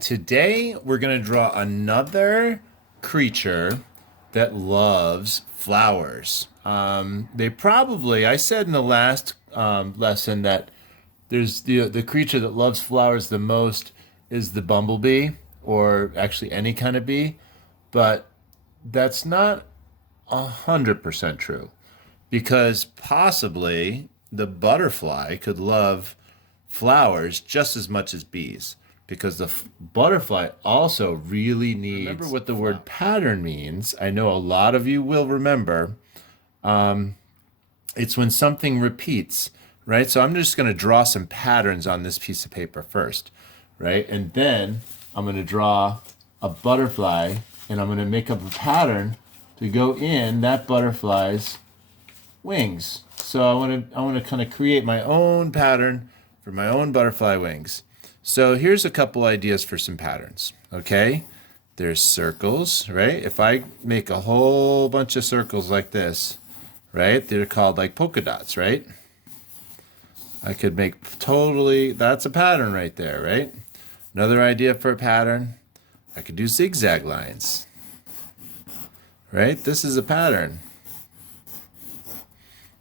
Today we're going to draw another creature that loves flowers. I said in the last lesson that there's the creature that loves flowers the most is the bumblebee, or actually any kind of bee, but that's not 100% true because possibly the butterfly could love flowers just as much as bees because the butterfly also really needs. Remember what the word pattern means. I know a lot of you will remember. It's when something repeats, right? So I'm just going to draw some patterns on this piece of paper first, right? And then I'm going to draw a butterfly and I'm going to make up a pattern to go in that butterfly's wings. So I want to kind of create my own pattern for my own butterfly wings. So here's a couple ideas for some patterns. Okay, there's circles, right? If I make a whole bunch of circles like this, right? They're called like polka dots, right? I could make totally, that's a pattern right there, right? Another idea for a pattern, I could do zigzag lines, right? This is a pattern.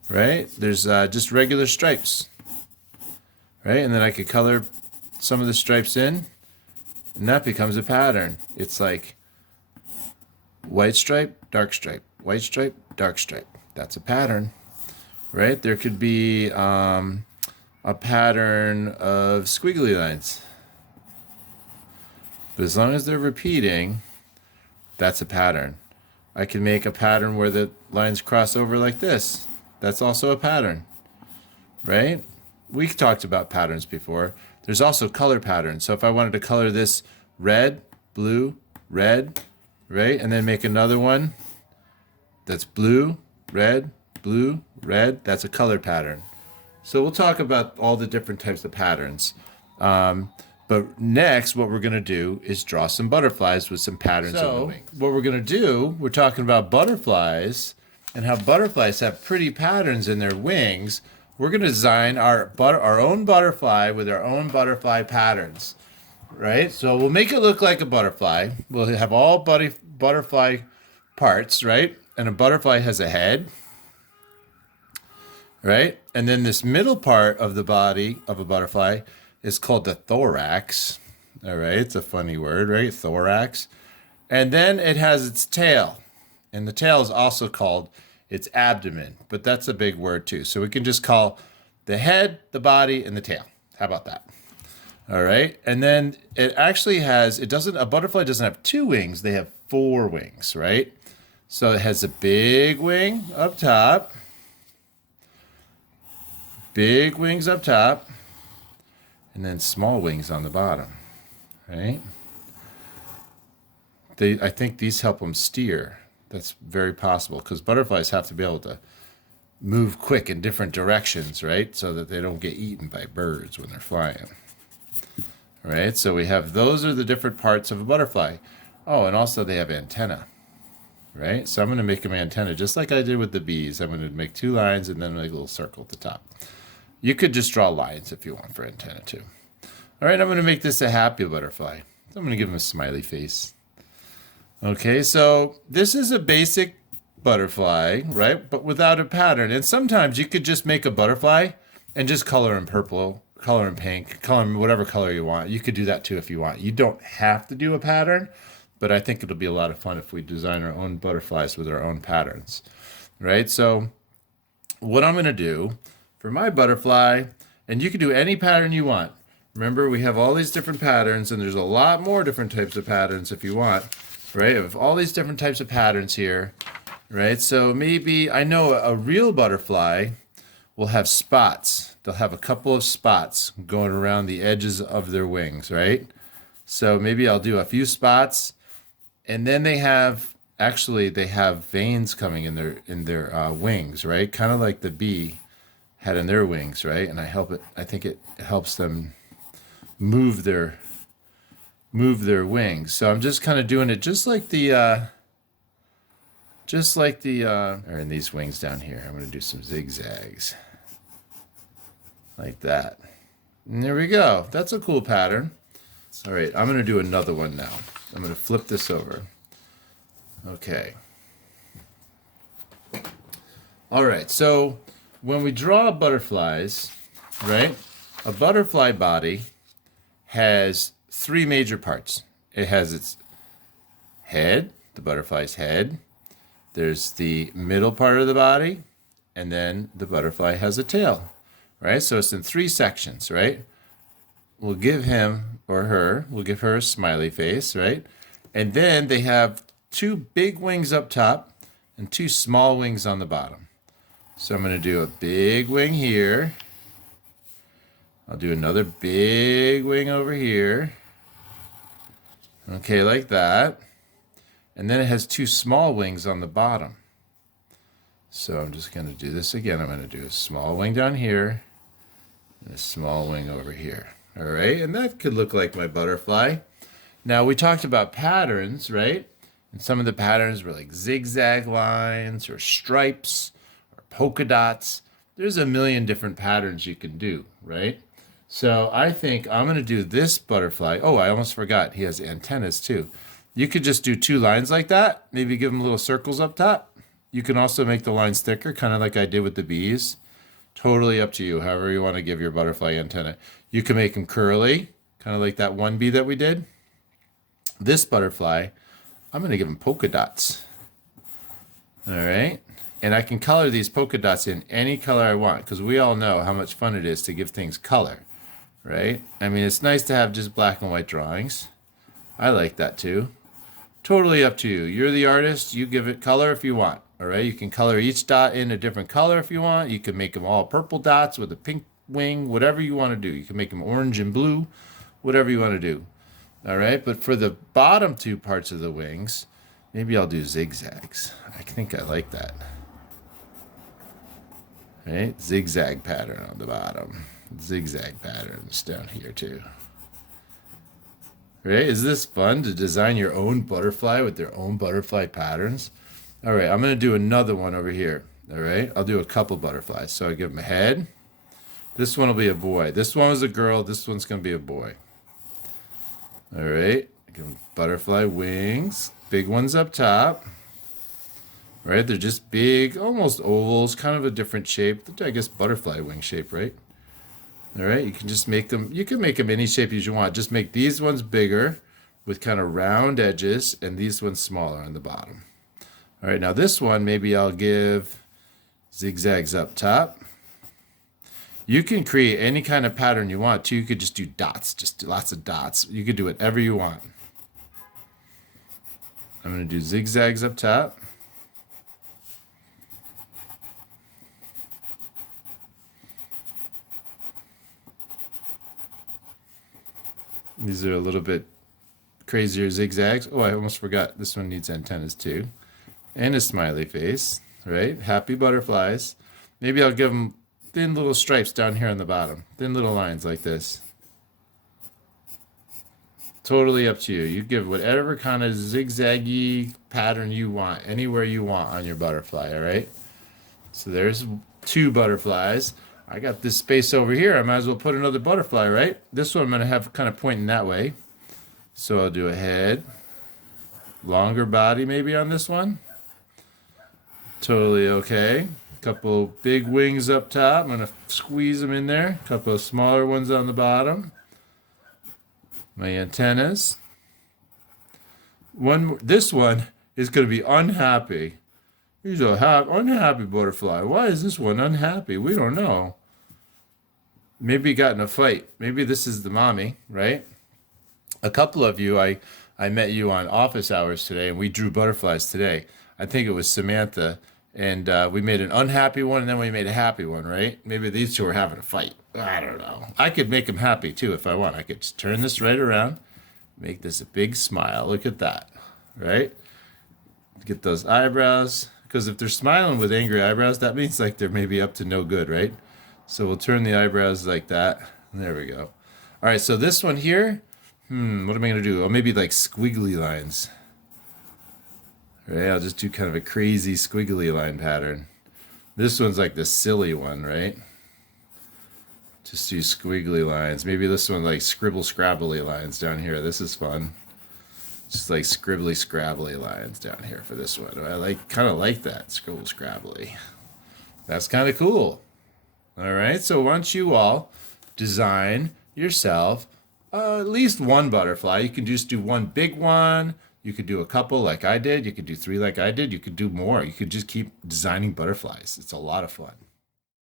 Right? There's just regular stripes, right? And then I could color some of the stripes in, and that becomes a pattern. It's like white stripe, white stripe, dark stripe. That's a pattern, right? There could be a pattern of squiggly lines. But as long as they're repeating, that's a pattern. I can make a pattern where the lines cross over like this. That's also a pattern, right? We talked about patterns before. There's also color patterns. So if I wanted to color this red, blue, red, right? And then make another one that's blue, red, that's a color pattern. So we'll talk about all the different types of patterns. But next, what we're going to do is draw some butterflies with some patterns on the wings. What we're going to do, we're talking about butterflies and how butterflies have pretty patterns in their wings. We're going to design our own butterfly with our own butterfly patterns, right? So we'll make it look like a butterfly. We'll have all butterfly parts, right? And a butterfly has a head, right? And then this middle part of the body of a butterfly is called the thorax. All right, it's a funny word, right? Thorax. And then it has its tail. And the tail is also called its abdomen, but that's a big word too. So we can just call the head, the body, and the tail. How about that? All right. And then it actually has, a butterfly doesn't have two wings, they have four wings, right? So it has a big wing up top, big wings up top, and then small wings on the bottom, right? I think these help them steer. That's very possible because butterflies have to be able to move quick in different directions, right? So that they don't get eaten by birds when they're flying. All right, so those are the different parts of a butterfly. Oh, and also they have antenna, right? So I'm going to make them antenna just like I did with the bees. I'm going to make two lines and then make a little circle at the top. You could just draw lines if you want for antenna too. All right, I'm going to make this a happy butterfly. So I'm going to give him a smiley face. Okay, so this is a basic butterfly, right? But without a pattern. And sometimes you could just make a butterfly and just color in purple, color in pink, color in whatever color you want. You could do that too if you want. You don't have to do a pattern, but I think it'll be a lot of fun if we design our own butterflies with our own patterns, right? So what I'm going to do for my butterfly, and you can do any pattern you want. Remember, we have all these different patterns, and there's a lot more different types of patterns if you want. Right, we have all these different types of patterns here, right? So maybe I know a real butterfly will have spots. They'll have a couple of spots going around the edges of their wings, right? So maybe I'll do a few spots, and then they have veins coming in their wings, right? Kind of like the bee had in their wings, right? And I think it helps them move their wings. So I'm just kind of doing it just like or in these wings down here. I'm going to do some zigzags like that. And there we go. That's a cool pattern. All right, I'm going to do another one now. I'm going to flip this over. Okay. All right, so when we draw butterflies, right, a butterfly body has three major parts. It has its head, the butterfly's head. There's the middle part of the body, and then the butterfly has a tail, right? So it's in three sections, right? We'll give him or her, we'll give her a smiley face, right? And then they have two big wings up top and two small wings on the bottom. So I'm going to do a big wing here. I'll do another big wing over here. Okay, like that. And then it has two small wings on the bottom. So I'm just going to do this again. I'm going to do a small wing down here and a small wing over here. All right, and that could look like my butterfly. Now, we talked about patterns, right? And some of the patterns were like zigzag lines or stripes or polka dots. There's a million different patterns you can do, right? So I think I'm going to do this butterfly. Oh, I almost forgot. He has antennas too. You could just do two lines like that. Maybe give them little circles up top. You can also make the lines thicker, kind of like I did with the bees. Totally up to you, however you want to give your butterfly antenna. You can make them curly, kind of like that one bee that we did. This butterfly, I'm going to give him polka dots. All right. And I can color these polka dots in any color I want, because we all know how much fun it is to give things color, right? I mean, it's nice to have just black and white drawings. I like that too. Totally up to you. You're the artist. You give it color if you want. All right. You can color each dot in a different color if you want. You can make them all purple dots with a pink wing, whatever you want to do. You can make them orange and blue, whatever you want to do. All right. But for the bottom two parts of the wings, maybe I'll do zigzags. I think I like that. Right? Zigzag pattern on the bottom. Zigzag patterns down here too. Right? Is this fun to design your own butterfly with their own butterfly patterns? All right, I'm going to do another one over here. All right, I'll do a couple butterflies. So I give them a head. This one will be a boy. This one was a girl. This one's going to be a boy. All right, give them butterfly wings. Big ones up top. Right, they're just big, almost ovals, kind of a different shape. I guess butterfly wing shape, right? All right, you can just make them, you can make them any shape as you want. Just make these ones bigger with kind of round edges and these ones smaller on the bottom. All right, now this one, maybe I'll give zigzags up top. You can create any kind of pattern you want too. You could just do dots, just lots of dots. You could do whatever you want. I'm going to do zigzags up top. These are a little bit crazier zigzags. Oh, I almost forgot. This one needs antennas too. And a smiley face, right? Happy butterflies. Maybe I'll give them thin little stripes down here on the bottom. Thin little lines like this. Totally up to you. You give whatever kind of zigzaggy pattern you want, anywhere you want on your butterfly, all right? So there's two butterflies. I got this space over here. I might as well put another butterfly, right? This one I'm going to have kind of pointing that way. So I'll do a head. Longer body maybe on this one. Totally okay. Couple big wings up top. I'm going to squeeze them in there. Couple of smaller ones on the bottom. My antennas. This one is going to be unhappy. He's a unhappy butterfly. Why is this one unhappy? We don't know. Maybe he got in a fight. Maybe this is the mommy, right? A couple of you, I met you on office hours today, and we drew butterflies today. I think it was Samantha, and we made an unhappy one, and then we made a happy one, right? Maybe these two are having a fight. I don't know. I could make them happy, too, if I want. I could just turn this right around, make this a big smile. Look at that, right? Get those eyebrows. Because if they're smiling with angry eyebrows, that means like they're maybe up to no good, right? So we'll turn the eyebrows like that. There we go. All right, so this one here, what am I going to do? Oh, maybe like squiggly lines. All right, I'll just do kind of a crazy squiggly line pattern. This one's like the silly one, right? Just do squiggly lines. Maybe this one like scribble scrabbly lines down here. This is fun. Just like scribbly scrabbly lines down here for this one. I like kind of like that scribble scrabbly. That's kind of cool. All right. So once you all design yourself at least one butterfly, you can just do one big one. You could do a couple like I did. You could do three like I did. You could do more. You could just keep designing butterflies. It's a lot of fun.